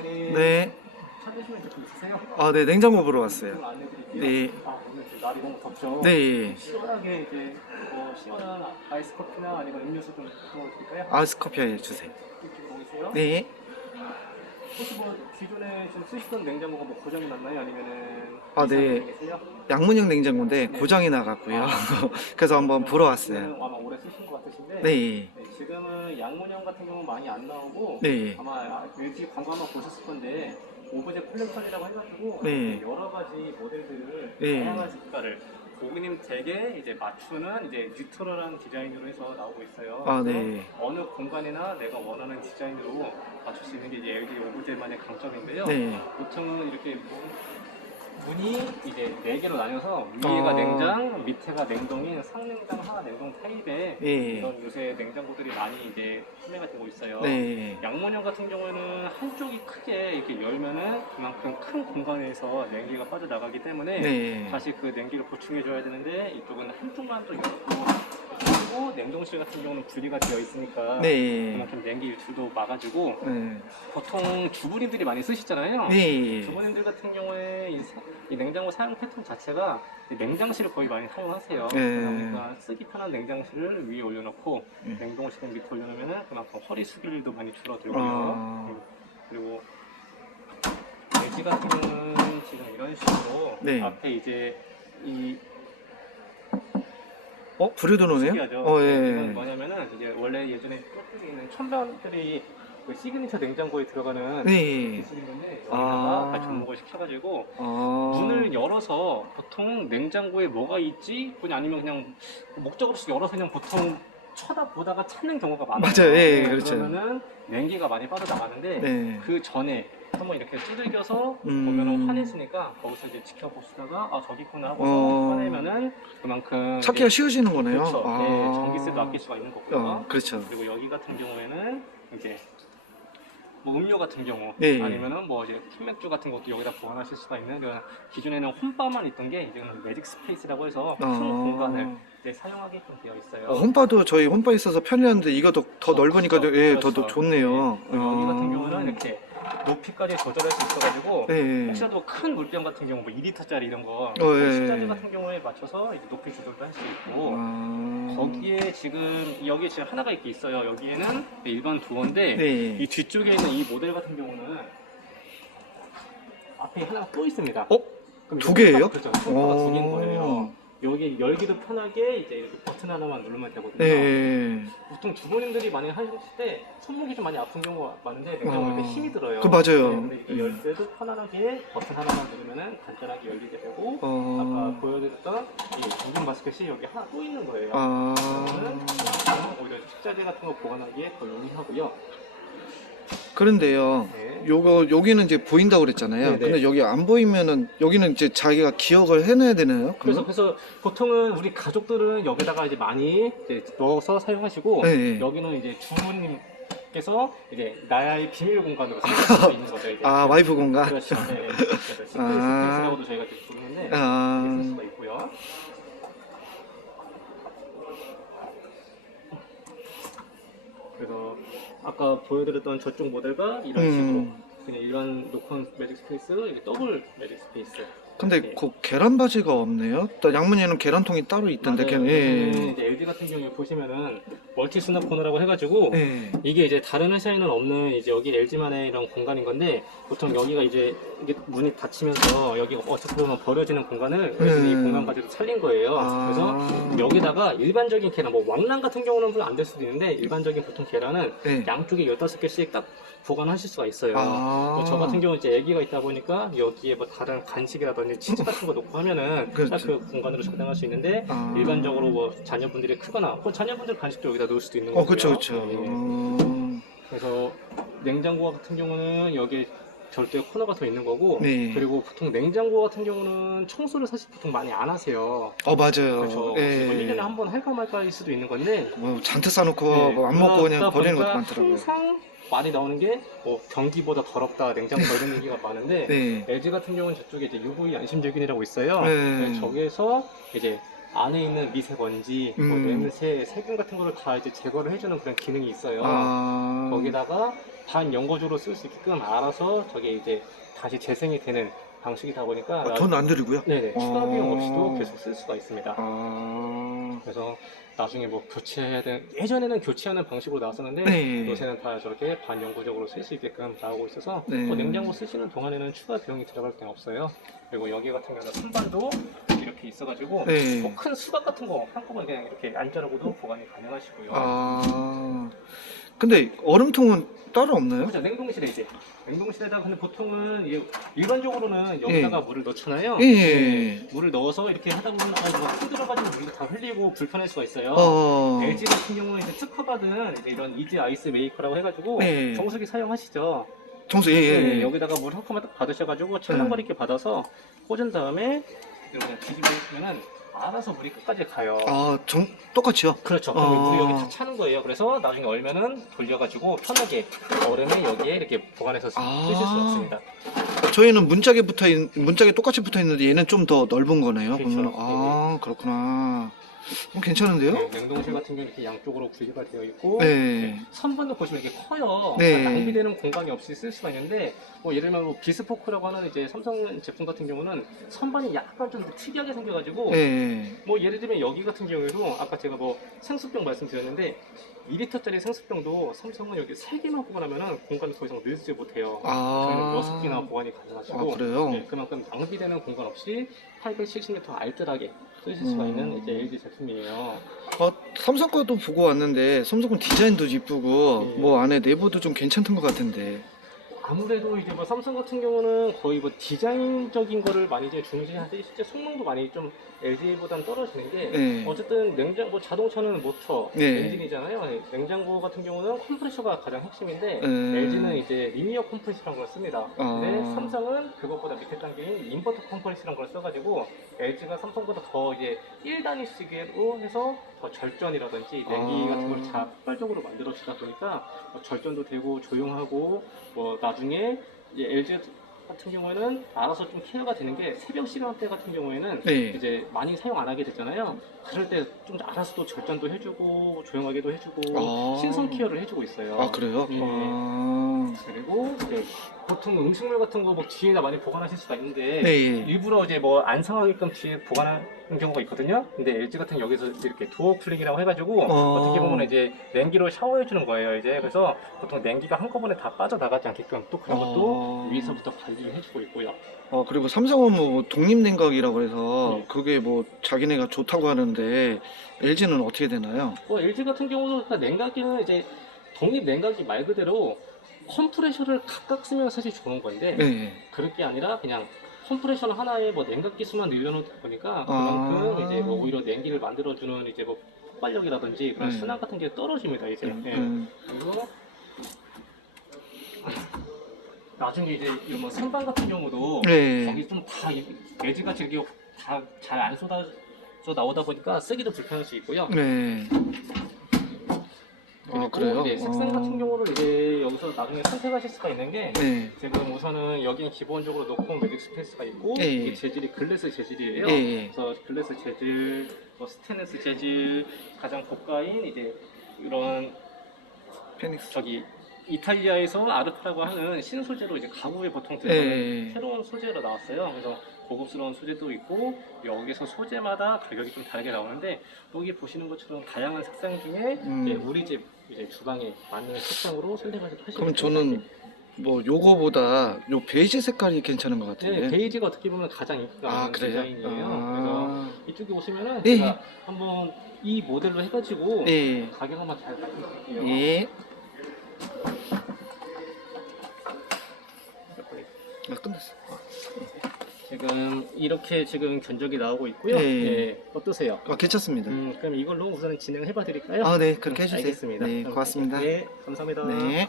어머니 네. 찾으시면 제품 있으세요? 아, 네. 냉장고 보러 왔어요. 안내드릴게요. 네. 오늘 날이 너무 덥죠? 네. 시원하게 이제 시원한 아이스 커피나 아니면 음료수 좀 부어드릴까요? 아이스커피 해주세요. 이렇게 보이세요? 네. 혹시 기존에 좀 쓰시던 냉장고가 고장이 났나요? 아니면은 아, 네. 이상 중이세요? 양문형 냉장고인데 고장이 나갔고요. 그래서 한번 보러 왔어요. 아마 오래 쓰신 것 같으신데 네. 지금은 양문형 같은 경우는 많이 안 나오고 네. 아마 LG 광고 한번 보셨을 건데 오브제 컬렉션이라고 해가지고 네. 여러 가지 모델들을 네. 다양한 색깔을 고객님 댁에 이제 맞추는 이제 뉴트럴한 디자인으로 해서 나오고 있어요. 아, 그래서 네. 어느 공간이나 내가 원하는 디자인으로 맞출 수 있는 게 이제 LG 오브제만의 강점인데요. 네. 보통은 이렇게 문이 이제 4개로 나뉘어서 위에가 냉장, 밑에가 냉동인 상냉장, 하냉동 타입의 네. 이런 요새 냉장고들이 많이 이제 판매가 되고 있어요. 네. 양문형 같은 경우에는 한쪽이 크게 이렇게 열면은 그만큼 큰 공간에서 냉기가 빠져나가기 때문에 네. 다시 그 냉기를 보충해 줘야 되는데 이쪽은 한쪽만 또 열고 그리고 냉동실 같은 경우는 분리가 되어 있으니까 네. 그만큼 냉기 일출도 막아주고 네. 보통 주부님들이 많이 쓰시잖아요. 네. 주부님들 같은 경우에 이 냉장고 사용 패턴 자체가 냉장실을 거의 많이 사용하세요. 네. 그러다 보니까 쓰기 편한 냉장실을 위에 올려놓고 네. 냉동실을 밑에 올려놓으면 그만큼 허리 숙일 일도 많이 줄어들고요. 아. 그리고 LG 같은 경우는 지금 이런 식으로 네. 앞에 이제 이 불이 들어오네요? 특이하죠. 예. 이건 뭐냐면은 이제 원래 예전에 저쪽에 있는 천변들이 그 시그니처 냉장고에 들어가는 네. 기술인 건데 아. 여기다가 접목을 시켜가지고 아. 문을 열어서 보통 냉장고에 뭐가 있지? 그냥 아니면 그냥 목적 없이 열어서 그냥 보통 쳐다보다가 찾는 경우가 많아요. 맞아요. 예, 그렇죠. 그러면은 냉기가 많이 빠져나가는데 네. 그 전에 한번 이렇게 두들겨서 음. 보면은 화내시니까 거기서 이제 지켜보시다가 아 저기 있구나 하고서 화내면은 그만큼 찾기가 이제 쉬워지는 거네요. 그렇죠. 아. 네, 전기세도 아낄 수가 있는 거고요. 그렇죠. 그리고 여기 같은 경우에는 이제 뭐 음료 같은 경우 네. 아니면은 뭐 이제 캔맥주 같은 것도 여기다 보관하실 수가 있는 그런 기존에는 홈바만 있던 게 이제는 매직 스페이스라고 해서 큰 공간을 이제 사용하게끔 되어 있어요. 홈바도 저희 홈바 있어서 편리한데 이거 더 넓으니까 크죠? 예, 그렇죠. 더 좋네요. 네. 여기 같은 경우는 이렇게 높이까지 조절할 수 있어가지고 네. 혹시라도 큰 물병 같은 경우 뭐 2리터짜리 이런 거 예. 식자재 같은 경우에 맞춰서 이제 높이 조절도 할 수 있고 거기에 지금 여기에 지금 하나가 이렇게 있어요. 여기에는 일반 도어인데 네. 이 뒤쪽에 있는 이 모델 같은 경우는 앞에 하나가 또 있습니다. 그럼 두 개예요? 그렇죠. 컴퓨터가 두 개인 거예요. 여기 열기도 편하게 이제 이렇게 버튼 하나만 누르면 되거든요. 네. 보통 주부님들이 많이 하실 때 손목이 좀 많이 아픈 경우가 많은데 냉장고에 이렇게 힘이 들어요. 그 맞아요. 네, 근데 이거 열 때도 편안하게 버튼 하나만 누르면은 간단하게 열리게 되고 아까 보여드렸던 이 묵은 바스켓이 여기 하나 또 있는 거예요. 그러면은 오히려 식자재 같은 거 보관하기에 더 용이하고요. 그런데요. 네. 여기는 이제 보인다고 그랬잖아요. 네네. 근데 여기 안 보이면은 여기는 이제 자기가 기억을 해내야 되나요? 그래서 보통은 우리 가족들은 여기다가 이제 많이 이제 넣어서 사용하시고 네. 여기는 이제 주부님께서 이제 나의 비밀 공간으로 사용할 수 있는 거죠. 이제. 와이프 공간. 그렇죠. 네. 그래서 시크릿 스페이스라고도 저희가 이렇게 부르는데 이렇게 쓸 수가 있고요. 그래서 아까 보여드렸던 저쪽 모델과 이런 식으로 그냥 일반 노컨 매직 스페이스, 이게 더블 매직 스페이스. 근데 네. 그 계란 바지가 없네요. 또 양문에는 계란통이 따로 있던데. 맞아요. 예. 이제 LG 같은 경우에 보시면은 멀티 수납 코너라고 해가지고 예. 이게 이제 다른 회사에는 없는 이제 여기 LG만의 이런 공간인 건데 보통 여기가 이제 이게 문이 닫히면서 여기 어떻게 보면 버려지는 공간을 LG는 이 공간까지도 살린 거예요. 그래서 여기다가 일반적인 계란, 뭐 왕란 같은 경우는 안 될 수도 있는데 일반적인 보통 계란은 예. 양쪽에 15개씩 딱 보관하실 수가 있어요. 아. 저 같은 경우는 이제 애기가 있다 보니까 여기에 뭐 다른 간식이라든지 치즈 같은 거 놓고 하면은 그렇죠. 딱 그 공간으로 적당할 수 있는데 일반적으로 뭐 자녀분들이 크거나 자녀분들 간식도 여기다 놓을 수도 있는 거고요. 그렇죠. 네. 그래서 냉장고 같은 경우는 여기에 절대 코너가 더 있는 거고 네. 그리고 보통 냉장고 같은 경우는 청소를 사실 보통 많이 안 하세요. 맞아요. 그렇죠. 예. 뭐 1년에 한 번 할까 말까일 수도 있는 건데 뭐 잔뜩 싸놓고 네. 뭐안 먹고 그냥 그러다 버리는 것도 보니까 많더라고요. 항상 말이 나오는 게 뭐 경기보다 더럽다 냉장고 이런 얘기가 많은데 네. LG 같은 경우는 저쪽에 이제 UV 안심제균이라고 있어요. 네. 네, 저기에서 이제 안에 있는 미세먼지, 뭐 냄새, 세균 같은 거를 다 이제 제거를 해주는 그런 기능이 있어요. 거기다가 반영구적으로 쓸 수 있게끔 알아서 저게 이제 다시 재생이 되는 방식이다 보니까 돈 안 들이고요? 네네 추가 비용 없이도 계속 쓸 수가 있습니다. 아, 그래서 나중에 뭐 교체해야 되는 예전에는 교체하는 방식으로 나왔었는데 네. 요새는 다 저렇게 반영구적으로 쓸 수 있게끔 나오고 있어서 네. 뭐 냉장고 쓰시는 동안에는 추가 비용이 들어갈 게 없어요. 그리고 여기 같은 경우는 선반도 이렇게 있어가지고 네. 뭐 큰 수박 같은 거 한꺼번에 그냥 이렇게 안 자르고도 보관이 가능하시고요. 아, 근데 얼음통은 따로 없나요? 그죠, 냉동실에 이제 냉동실에다가 근데 보통은 일반적으로는 여기다가 예. 물을 넣잖아요. 예, 예. 네, 물을 넣어서 이렇게 하다 보면 뭐 들어가지고 물도 다 흘리고 불편할 수가 있어요. LG 같은 경우는 이제 특허받은 이제 이런 이지 아이스 메이커라고 해가지고 네. 정수기 사용하시죠. 정수, 예, 예. 네, 여기다가 물 한 컵만 딱 받으셔가지고 찰랑거리 있게 받아서 꽂은 다음에 이렇게 뒤집어 주면은 알아서 물이 끝까지 가요. 아, 똑같이요? 그렇죠. 그럼 물이 여기 다 차는 거예요. 그래서 나중에 얼면은 돌려가지고 편하게 얼음에 여기에 이렇게 보관해서 쓰실 수가 있습니다. 저희는 문짝에 똑같이 붙어 있는데 얘는 좀 더 넓은 거네요. 그렇죠. 그러면. 아, 그렇구나. 괜찮은데요? 네, 냉동실 같은 경우는 이렇게 양쪽으로 분리가 되어 있고 네. 선반도 보시면 이게 커요. 네. 그러니까 낭비되는 공간이 없이 쓸 수가 있는데 뭐 예를 들면 뭐 비스포크라고 하는 이제 삼성 제품 같은 경우는 선반이 약간 좀 특이하게 생겨가지고 네. 뭐 예를 들면 여기 같은 경우에도 아까 제가 뭐 생수병 말씀드렸는데 2리터짜리 생수병도 삼성은 여기 3개만 보관하면은 공간을 더 이상 늘지 못해요. 저희는 6개나 보관이 가능하시고 아, 그래요? 네, 그만큼 낭비되는 공간 없이 870m 알뜰하게 쓰실 수가 있는 이제 LG 제품이에요. 삼성 거도 보고 왔는데 삼성 거 디자인도 이쁘고 네. 뭐 안에 내부도 좀 괜찮던 것 같은데. 아무래도 이제 뭐 삼성 같은 경우는 거의 뭐 디자인적인 거를 많이 이제 중시하지 실제 성능도 많이 좀 LG보다는 떨어지는 게 네. 어쨌든 뭐 자동차는 모터, 네. 엔진이잖아요. 냉장고 같은 경우는 컴프레셔가 가장 핵심인데 네. LG는 이제 리니어 컴프레셔라는 걸 씁니다. 근데 삼성은 그것보다 밑에 단계인 인버터 컴프레셔라는 걸 써가지고 LG가 삼성보다 더 이제 1단위식으로 해서 더 절전이라든지 냉기 같은 걸 폭발적으로 만들어 주다 보니까 뭐 절전도 되고 조용하고 뭐 나중에 이제 LG 같은 경우에는 알아서 좀 케어가 되는 게 새벽 시간대 같은 경우에는 네. 이제 많이 사용 안 하게 되잖아요. 그럴 때 좀 알아서 또 절전도 해주고 조용하게도 해주고 신선 케어를 해주고 있어요. 아, 그래요? 네. 그리고 이제 보통 음식물 같은 거 뭐 뒤에다 많이 보관하실 수가 있는데 네. 일부러 이제 뭐 안 상하게끔 뒤에 보관하는 경우가 있거든요. 근데 LG 같은 여기서 이렇게 도어 쿨링이라고 해가지고 어떻게 보면 이제 냉기로 샤워해 주는 거예요. 이제 그래서 보통 냉기가 한꺼번에 다 빠져나가지 않게끔 또 그런 것도 위에서부터 관리를 해주고 있고요. 그리고 삼성은 뭐 독립냉각이라고 해서 네. 그게 뭐 자기네가 좋다고 하는데 LG는 어떻게 되나요? LG 같은 경우도 그러니까 냉각기는 이제 독립 냉각기 말 그대로 컴프레셔를 각각 쓰면 사실 좋은 건데 네. 그럴 게 아니라 그냥 컴프레셔 하나에 뭐 냉각기 수만 늘려놓다 보니까 그만큼 이제 뭐 오히려 냉기를 만들어주는 이제 뭐 폭발력이라든지 그런 순환 같은 게 떨어집니다 이제. 그리고 나중에 이제 이런 뭐 선반 같은 경우도 거기 좀 다 LG같이 이렇게 다 잘 안 쏟아져 나오다 보니까 쓰기도 불편할 수 있고요. 네. 그리고 그래요? 이제 색상 같은 경우를 이제 여기서 나중에 선택하실 수가 있는 게 네. 지금 우선은 여기는 기본적으로 노콘 매직 스페이스가 있고 예, 예. 이게 재질이 글래스 재질이에요. 예, 예. 그래서 글래스 재질, 뭐 스테인리스 재질, 가장 고가인 이제 이런 페닉스. 저기 이탈리아에서 아르타라고 하는 신소재로 이제 가구에 보통 예. 들어가는 새로운 소재로 나왔어요. 그래서 고급스러운 소재도 있고 여기서 소재마다 가격이 좀 다르게 나오는데 여기 보시는 것처럼 다양한 색상 중에 이제 우리 집 이제 주방에 맞는 색상으로 선택하셔도 그럼 저는 뭐 요거보다 요 베이지 색깔이 괜찮은 것 같은데. 네, 베이지가 어떻게 보면 가장 인기가 많은 그래요? 디자인이에요. 그래서 이쪽에 오시면은 예. 제가 한번 이 모델로 해가지고 예. 가격 한번 잘 말씀드릴게요. 예. 끝났어. 지금 이렇게 지금 견적이 나오고 있고요. 네. 네, 어떠세요? 괜찮습니다. 그럼 이걸로 우선 진행해 봐 드릴까요? 네, 그렇게 해주세요. 알겠습니다. 네, 고맙습니다. 네, 감사합니다. 네.